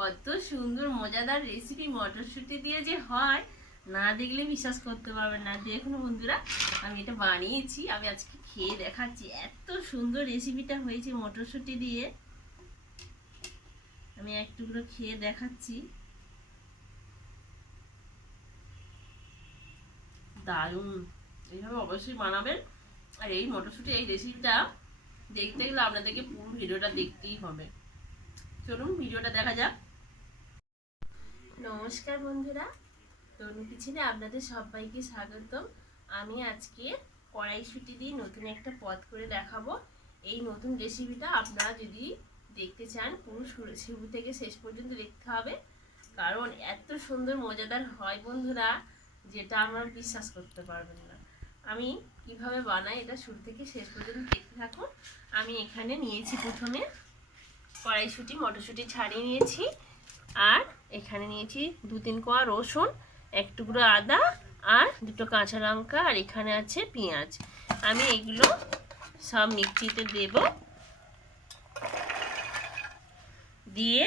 কত সুন্দর মজাদার রেসিপি মটরশুঁটি দিয়ে যে হয়, না দেখলে বিশ্বাস করতে পারবেন না। দেখুন বন্ধুরা, আমি এটা বানিয়েছি, আমি আজকে খেয়ে দেখাচ্ছি। এত সুন্দর রেসিপিটা হয়েছে মটরশুঁটি দিয়ে। আমি এক টুকরো খেয়ে দেখাচ্ছি। দারুণ, এইভাবে অবশ্যই বানাবেন। আর এই মটরশুঁটি এই রেসিপিটা দেখতে গেলে আপনাদেরকে পুরো ভিডিওটা দেখতেই হবে। চলুন ভিডিওটা দেখা যাক। নমস্কার বন্ধুরা, তনু কিচেনে আপনাদের সবাইকে স্বাগতম। আমি আজকে কড়াইশুঁটি দিয়ে নতুন একটা পদ করে দেখাবো। এই নতুন রেসিপিটা আপনারা যদি দেখতে চান, পুরো শুরু থেকে শেষ পর্যন্ত দেখতে হবে, কারণ এত সুন্দর মজাদার হয় বন্ধুরা, যেটা আমরা বিশ্বাস করতে পারবেন না। আমি কিভাবে বানাই এটা শুরু থেকে শেষ পর্যন্ত দেখতে থাকুন। আমি এখানে নিয়েছি প্রথমে কড়াইশুঁটি, মটরশুঁটি ছাড়িয়ে নিয়েছি, আর এখানে নিয়েছি 2-3 কোয়া রসুন, এক টুকরো আদা, আর 2টো কাঁচা লঙ্কা, আর এখানে আছে পেঁয়াজ। আমি এগুলো সব মিক্সিতে দেব, দিয়ে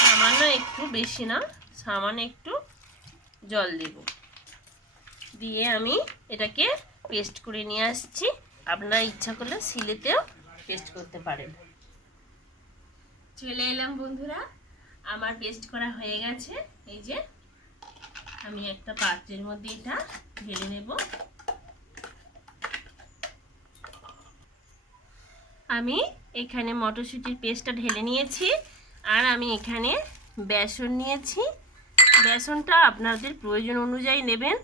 সামান্য একটু, বেশি না, সামান্য একটু জল দেব, দিয়ে আমি এটাকে পেস্ট করে নিয়ে আসছি। আপনারা ইচ্ছা করলে শিলেতেও পেস্ট করতে পারেন। চলে এলাম বন্ধুরা, আমার পেস্ট করা হয়ে গেছে। এই যে আমি একটা পাত্রের মধ্যে এটা ঢেলে নেব। আমি এখানে মটরশুঁটির পেস্টটা ঢেলে নিয়েছি, আর আমি এখানে বেসন নিয়েছি। বেসনটা আপনাদের প্রয়োজন অনুযায়ী নেবেন,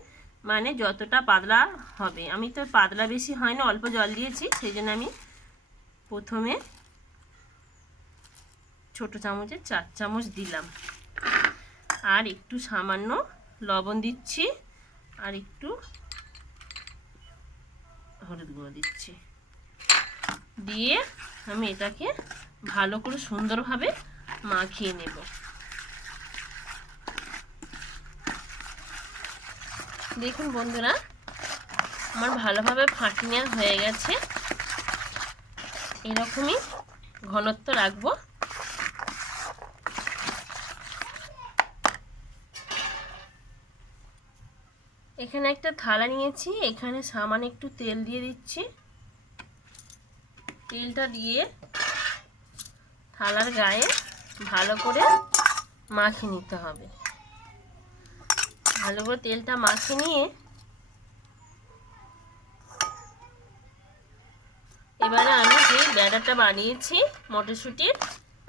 মানে যতটা পাতলা হবে। আমি তো পাতলা বেশি হয় না, অল্প জল দিয়েছি, সেই জন্য আমি প্রথমে ছোট চামচে 4 চামচ দিলাম, আর একটু সামান্য লবণ দিচ্ছি, আর একটু হলুদ গুঁড়ো দিচ্ছি, দিয়ে আমি এটাকে ভালো করে সুন্দরভাবে মাখিয়ে নেব। দেখুন বন্ধুরা, আমার ভালোভাবে ফাটিয়ে নেওয়া হয়ে গেছে। এরকমই ঘনত্ব রাখবো। এখানে একটা থালা নিয়েছি, এখানে সামান্য একটু তেল দিয়ে দিচ্ছি। তেলটা দিয়ে থালার গায়ে ভালো করে মাখিয়ে নিতে হবে। ভালো করে তেলটা মাখিয়ে নিয়ে এবারে আমি যে ব্যাটারটা বানিয়েছি মটরশুঁটির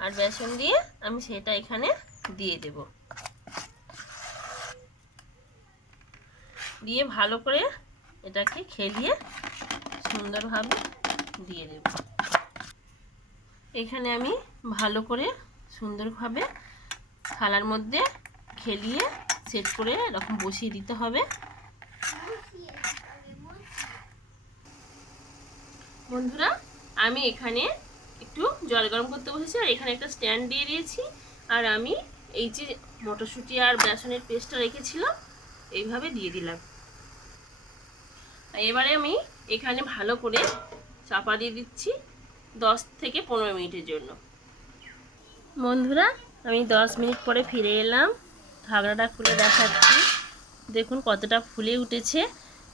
আর বেসন দিয়ে, আমি সেটা এখানে দিয়ে দেব, দিয়ে ভালো করে এটাকে খেলিয়ে সুন্দরভাবে দিয়ে দেব। এখানে আমি ভালো করে সুন্দরভাবে থালার মধ্যে খেলিয়ে সেট করে এরকম বসিয়ে দিতে হবে। বন্ধুরা, আমি এখানে একটু জল গরম করতে বসেছি, আর এখানে একটা স্ট্যান্ড দিয়ে দিয়েছি, আর আমি এই যে মটরশুঁটি আর বেসনের পেস্টটা রেখেছিলাম এইভাবে দিয়ে দিলাম। এবারে আমি এখানে ভালো করে চাপা দিয়ে দিচ্ছি 10 থেকে 15 মিনিটের জন্য। বন্ধুরা, আমি 10 মিনিট পরে ফিরে এলাম। ঢাকনাটা খুলে দেখাচ্ছি, দেখুন কতটা ফুলে উঠেছে।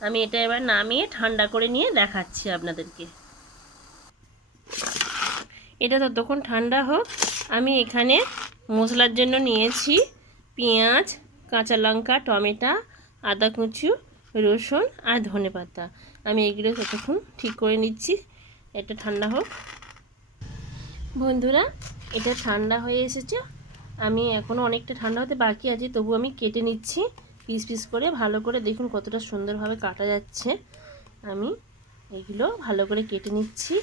আমি এটা এবার নামিয়ে ঠান্ডা করে নিয়ে দেখাচ্ছি আপনাদেরকে। এটা ততক্ষণ ঠান্ডা হোক। আমি এখানে মশলার জন্য নিয়েছি পেঁয়াজ, কাঁচা লঙ্কা, টমেটো, আদা কুচু, রসুন আর ধনেপাতা। আমি এগুলো ততক্ষণ ঠিক করে নিচ্ছি, এটা ঠান্ডা হোক। বন্ধুরা, এটা ঠান্ডা হয়ে এসেছে। আমি এখনও অনেকটা ঠান্ডা হতে বাকি আছে, তবু আমি কেটে নিচ্ছি পিস পিস করে। ভালো করে দেখুন কতটা সুন্দরভাবে কাটা যাচ্ছে। আমি এগুলো ভালো করে কেটে নিচ্ছি।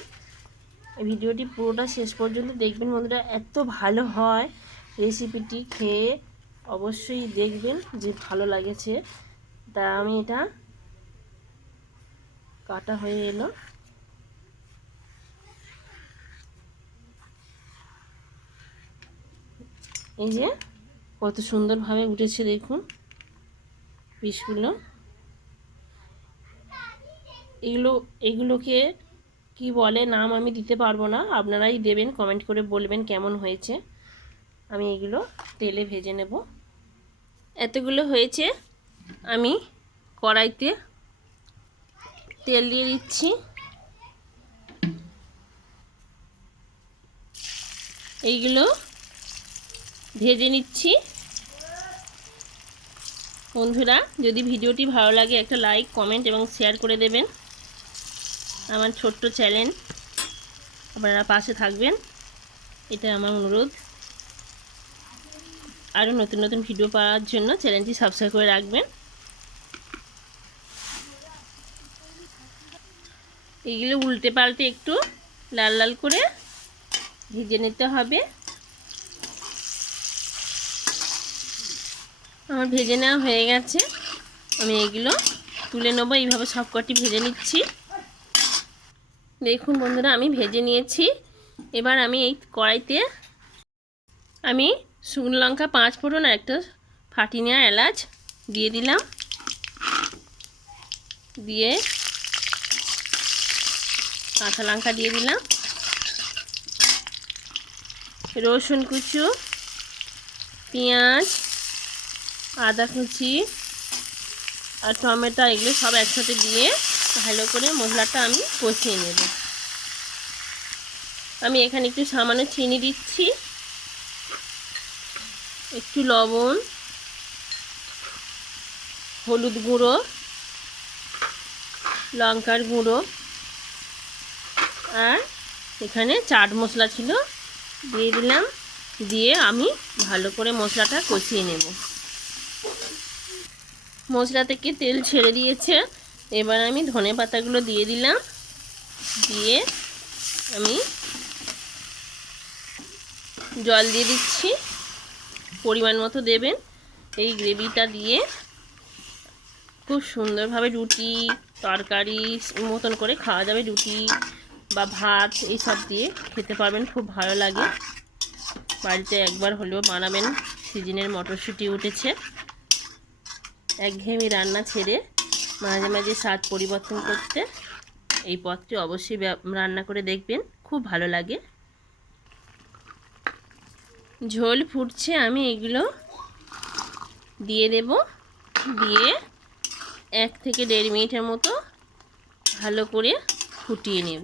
এই ভিডিওটি পুরোটা শেষ পর্যন্ত দেখবেন বন্ধুরা, এত ভালো হয় রেসিপিটি। খেয়ে অবশ্যই দেখবেন যে ভালো লাগেছে। তা আমি এটা কাটা হয়ে এলো। এই যে কত সুন্দরভাবে উঠেছে দেখুন পিসগুলো। এগুলোকে কি বলে নাম আমি দিতে পারবো না, আপনারাই দেবেন, কমেন্ট করে বলবেন কেমন হয়েছে। আমি এগুলো তেলে ভেজে নেব। এতগুলো হয়েছে, আমি কড়াইতে তেল দিয়ে দিচ্ছি। এইগুলো ভেজে নিচ্ছি। বন্ধুরা, যদি ভিডিওটি ভালো লাগে একটা লাইক, কমেন্ট এবং শেয়ার করে দেবেন। আমার ছোট্ট চ্যানেল, আপনারা পাশে থাকবেন, এটা আমার অনুরোধ। আরও নতুন নতুন ভিডিও পাওয়ার জন্য চ্যানেলটি সাবস্ক্রাইব করে রাখবেন। এইগুলো উল্টে পাল্টে একটু লাল লাল করে ভেজে নিতে হবে। আমার ভেজে নেওয়া হয়ে গেছে, আমি এগুলো তুলে নেব। এইভাবে সবকটি ভেজে নিচ্ছি। দেখুন বন্ধুরা, আমি ভেজে নিয়েছি। এবার আমি এই কড়াইতে আমি শুকনো লঙ্কা 5 ফোড়ন আর একটা ফাটি নেওয়া এলাচ দিয়ে দিলাম। দিয়ে কাঁচা লঙ্কা দিয়ে দিলাম, রসুন কুচু, পেঁয়াজ, আদা কুচি আর টমেটো, এগুলো সব একসাথে দিয়ে ভালো করে মশলাটা আমি কষিয়ে নেব। আমি এখানে একটু সামান্য চিনি দিচ্ছি, একটু লবণ, হলুদ গুঁড়ো, লঙ্কার গুঁড়ো আর এখানে চাট মশলা ছিল দিয়ে দিলাম। দিয়ে আমি ভালো করে মশলাটা কষিয়ে নেব। মশলা থেকে তেল ছেড়ে দিয়েছে, এবার আমি ধনে পাতাগুলো দিয়ে দিলাম। দিয়ে আমি জল দিয়ে দিচ্ছি, পরিমাণ মতো দেবেন। এই গ্রেভিটা দিয়ে খুব সুন্দরভাবে রুটি, তরকারি মতন করে খাওয়া যাবে। রুটি বা ভাত এইসব দিয়ে খেতে পারবেন, খুব ভালো লাগে। বাড়িতে একবার হলেও বানাবেন। সিজনের মটরশুঁটি উঠেছে, একঘেয়েমি রান্না ছেড়ে মাঝে মাঝে স্বাদ পরিবর্তন করতে এই পদটি অবশ্যই রান্না করে দেখবেন, খুব ভালো লাগে। ঝোল ফুটছে, আমি এগুলো দিয়ে দেব। দিয়ে 1 থেকে 1.5 মিনিটের মতো ভালো করে ফুটিয়ে নেব।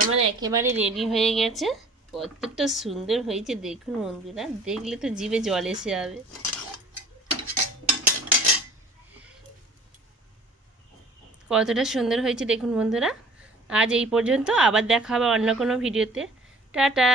আমার একেবারে রেডি হয়ে গেছে। কতটা সুন্দর হয়েছে দেখুন বন্ধুরা, দেখলে তো জিভে জল এসে যাবে। কতটা সুন্দর হয়েছে দেখুন বন্ধুরা। আজ এই পর্যন্ত, আবার দেখা হবে অন্য কোনো ভিডিওতে। টাটা।